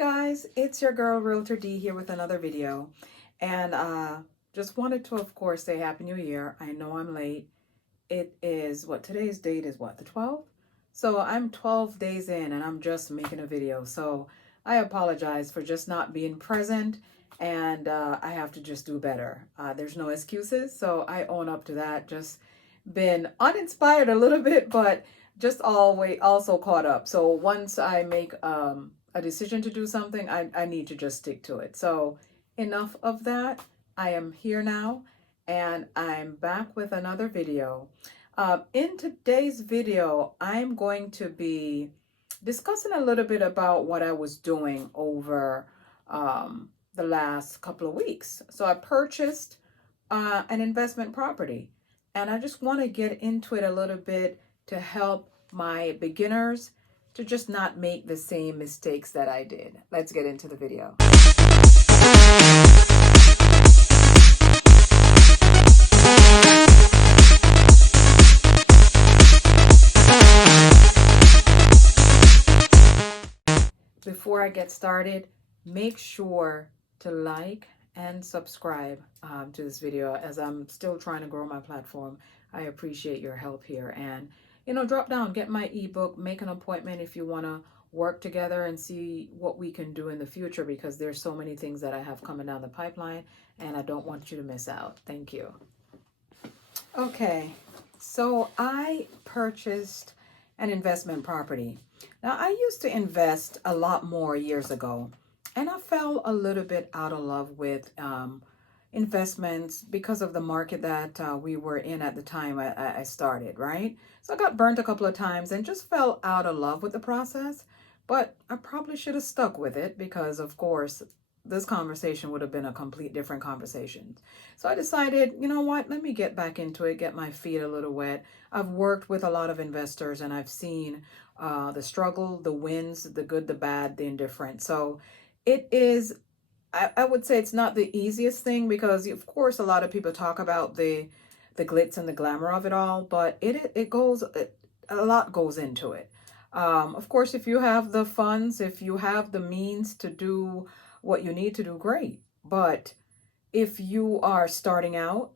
guys, it's your girl Realtor D here with another video, and just wanted to of course say Happy New Year. I know I'm late. It is what today's date is, what, the 12th? So I'm 12 days in and I'm just making a video, so I apologize for just not being present, and I have to just do better. There's no excuses, so I own up to that. Just been uninspired a little bit, but just always also caught up. So once I make a decision to do something, I need to just stick to it. So enough of that. I am here now and I'm back with another video. In today's video, I'm going to be discussing a little bit about what I was doing over the last couple of weeks. So I purchased an investment property, and I just want to get into it a little bit to help my beginners to just not make the same mistakes that I did. Let's get into the video. Before I get started, make sure to like and subscribe to this video, as I'm still trying to grow my platform. I appreciate your help here. And drop down, get my ebook, make an appointment if you want to work together and see what we can do in the future, because there's so many things that I have coming down the pipeline and I don't want you to miss out. Thank you. Okay, so I purchased an investment property. Now, I used to invest a lot more years ago, and I fell a little bit out of love with investments because of the market that we were in at the time I started, right? So I got burnt a couple of times and just fell out of love with the process, but I probably should have stuck with it, because of course this conversation would have been a complete different conversation. So I decided, you know what, let me get back into it, get my feet a little wet. I've worked with a lot of investors and I've seen the struggle, the wins, the good, the bad, the indifferent. So it is, I would say it's not the easiest thing, because of course a lot of people talk about the glitz and the glamour of it all, but a lot goes into it. Of course, if you have the funds, if you have the means to do what you need to do, great. But if you are starting out,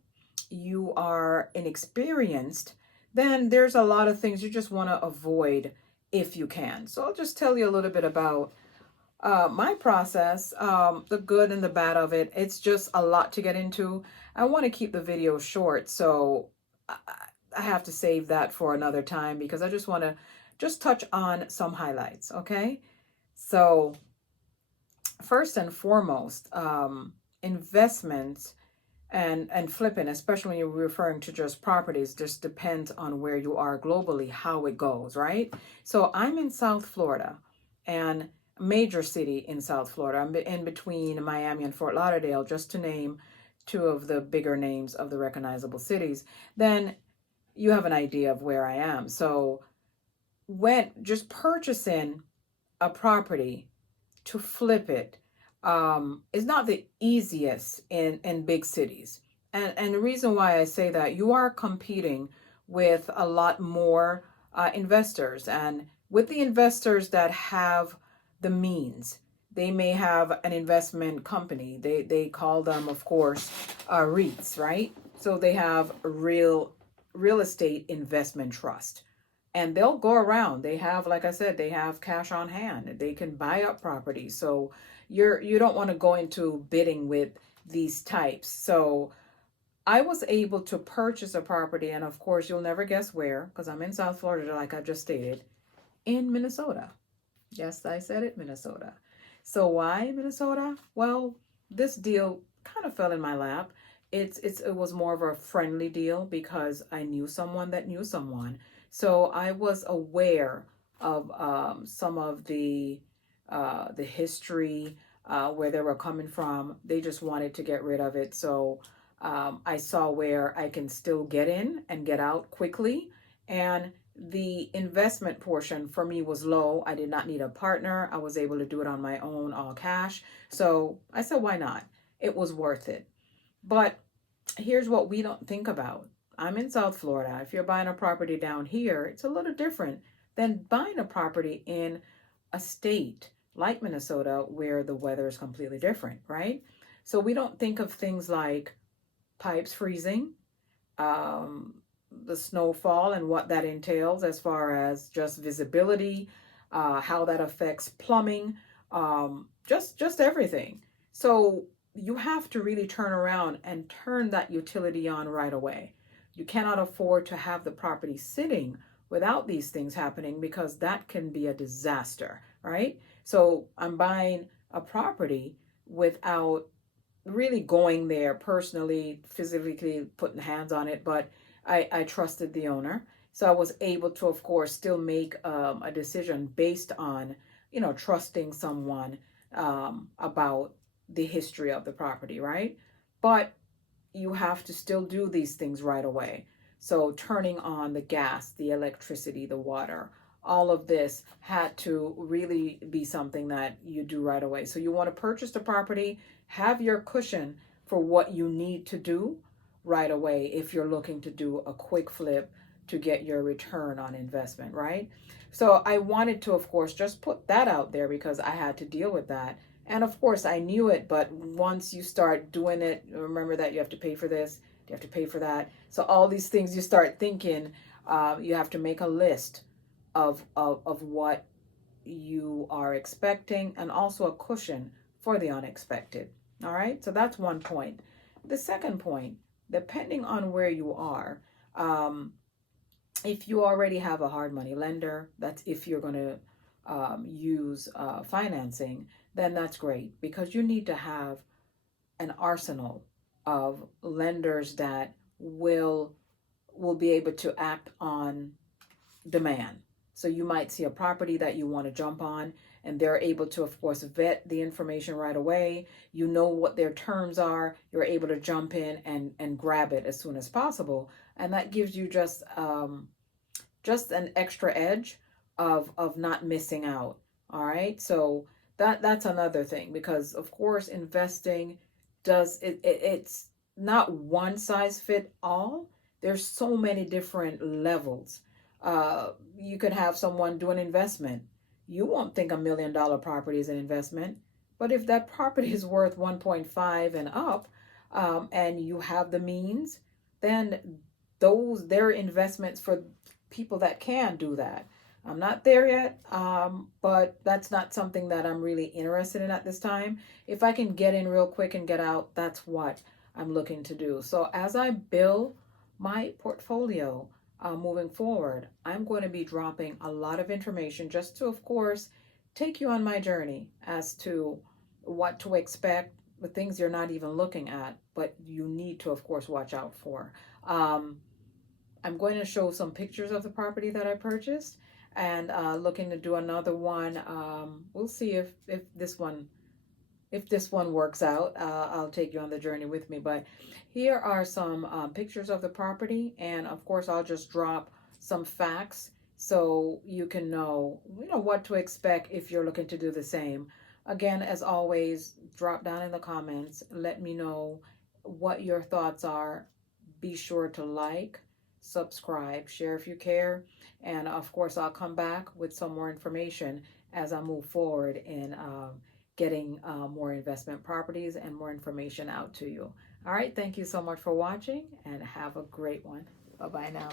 you are inexperienced, then there's a lot of things you just want to avoid if you can. So I'll just tell you a little bit about my process, the good and the bad of it. It's just a lot to get into. I want to keep the video short, so I have to save that for another time, because I just want to just touch on some highlights. Okay, so first and foremost, investments and flipping, especially when you're referring to just properties, just depends on where you are globally, how it goes, right? So I'm in South Florida, and a major city in South Florida. I'm in between Miami and Fort Lauderdale, just to name two of the bigger names of the recognizable cities. Then you have an idea of where I am. So when just purchasing a property to flip it is not the easiest in big cities. And the reason why I say that, you are competing with a lot more investors, and with the investors that have the means, they may have an investment company. They call them, of course, REITs, right? So they have real estate investment trust, and they'll go around. They have, like I said, they have cash on hand. They can buy up properties. So you don't want to go into bidding with these types. So I was able to purchase a property, and of course you'll never guess where, because I'm in South Florida, like I just stated, in Minnesota. Yes, I said it, Minnesota. So why Minnesota? Well, this deal kind of fell in my lap. It was more of a friendly deal, because I knew someone that knew someone. So I was aware of some of the history, where they were coming from. They just wanted to get rid of it. So I saw where I can still get in and get out quickly. And the investment portion for me was low. I did not need a partner. I was able to do it on my own, all cash. So I said, why not? It was worth it. But here's what we don't think about. I'm in South Florida. If you're buying a property down here, it's a little different than buying a property in a state like Minnesota, where the weather is completely different, right? So we don't think of things like pipes freezing, um, the snowfall and what that entails as far as just visibility, how that affects plumbing, just everything. So you have to really turn around and turn that utility on right away. You cannot afford to have the property sitting without these things happening because that can be a disaster, right? So I'm buying a property without really going there personally, physically putting hands on it, but I trusted the owner. So I was able to, of course, still make a decision based on, trusting someone about the history of the property, right? But you have to still do these things right away. So turning on the gas, the electricity, the water, all of this had to really be something that you do right away. So you want to purchase the property, have your cushion for what you need to do right away if you're looking to do a quick flip to get your return on investment, right? So I wanted to, of course, just put that out there because I had to deal with that. And of course, I knew it, but once you start doing it, remember that you have to pay for this, you have to pay for that. So all these things you start thinking, you have to make a list of what you are expecting and also a cushion for the unexpected. All right, so that's one point. The second point, depending on where you are, um, if you already have a hard money lender, that's if you're going to use financing, then that's great because you need to have an arsenal of lenders that will be able to act on demand. So you might see a property that you want to jump on, and they're able to, of course, vet the information right away. You know what their terms are. You're able to jump in and grab it as soon as possible, and that gives you just an extra edge of not missing out. All right, so that's another thing because of course investing it's not one size fit all. There's so many different levels. You could have someone do an investment. You won't think $1 million property is an investment, but if that property is worth 1.5 and up, and you have the means, then they're investments for people that can do that. I'm not there yet, but that's not something that I'm really interested in at this time. If I can get in real quick and get out, that's what I'm looking to do. So as I build my portfolio moving forward, I'm going to be dropping a lot of information just to, of course, take you on my journey as to what to expect, the things you're not even looking at, but you need to, of course, watch out for. I'm going to show some pictures of the property that I purchased and looking to do another one. We'll see if this one works out. I'll take you on the journey with me. But here are some pictures of the property, and of course I'll just drop some facts so you can know what to expect if you're looking to do the same. Again, as always, drop down in the comments. Let me know what your thoughts are. Be sure to like, subscribe, share if you care, and of course I'll come back with some more information as I move forward in getting more investment properties and more information out to you. All right, thank you so much for watching and have a great one. Bye bye now.